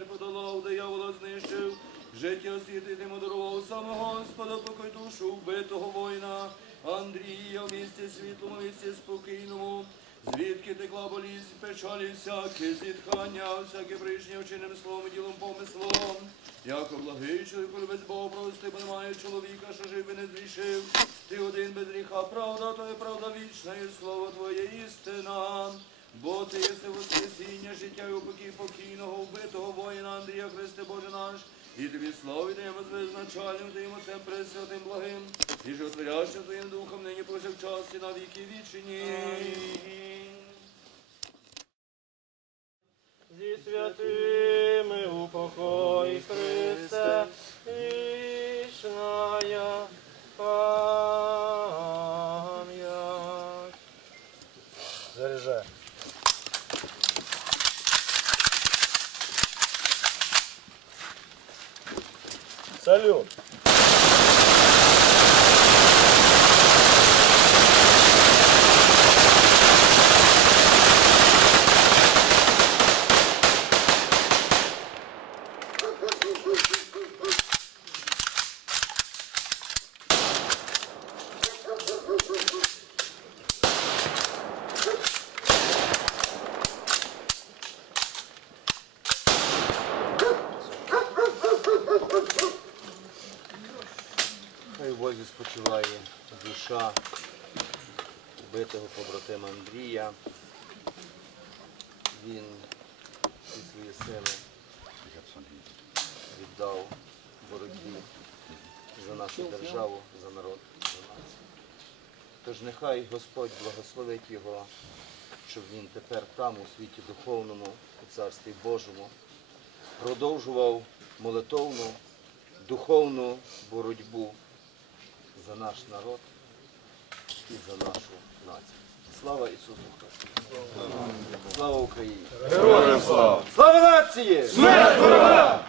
смерть подолав, диявола знищив. Життя світи тим одарував саме Господа, покой душу вбитого воїна. Андрія в місті світлому, місті спокійному. Звідки текла болість, печалі всякі, зітхання, всяке прийшнє вчинним словом, і ділом помислом. Яко благий чоловік, любець Бога прости, бо немає чоловіка, що жив і не зрішив. Ти один без гріха, правда, то є правда вічна, і слово Твоє істина. Бо ти єси воскресіння, життя і упокій покійного, вбитого воїна Христе Боже наш. І тобі славі даємо з визначальним Твоїм Отцем пресвятим благим, і животворящим Твоїм Духом нині повсякчас і на віки вічні. Зі святими у покої Христа, вічная пам'ять. Заряжай. Салют. Хай у Бозі спочиває душа вбитого побратима Андрія. Він всі свої сили віддав боротьбі за нашу державу, за народ, за націю. Тож нехай Господь благословить його, щоб він тепер там, у світі духовному, у царстві Божому, продовжував молитовну, духовну боротьбу за наш народ і за нашу націю. Слава Ісусу Христу! Слава Україні! Героям слава! Слава нації! Смерть ворога!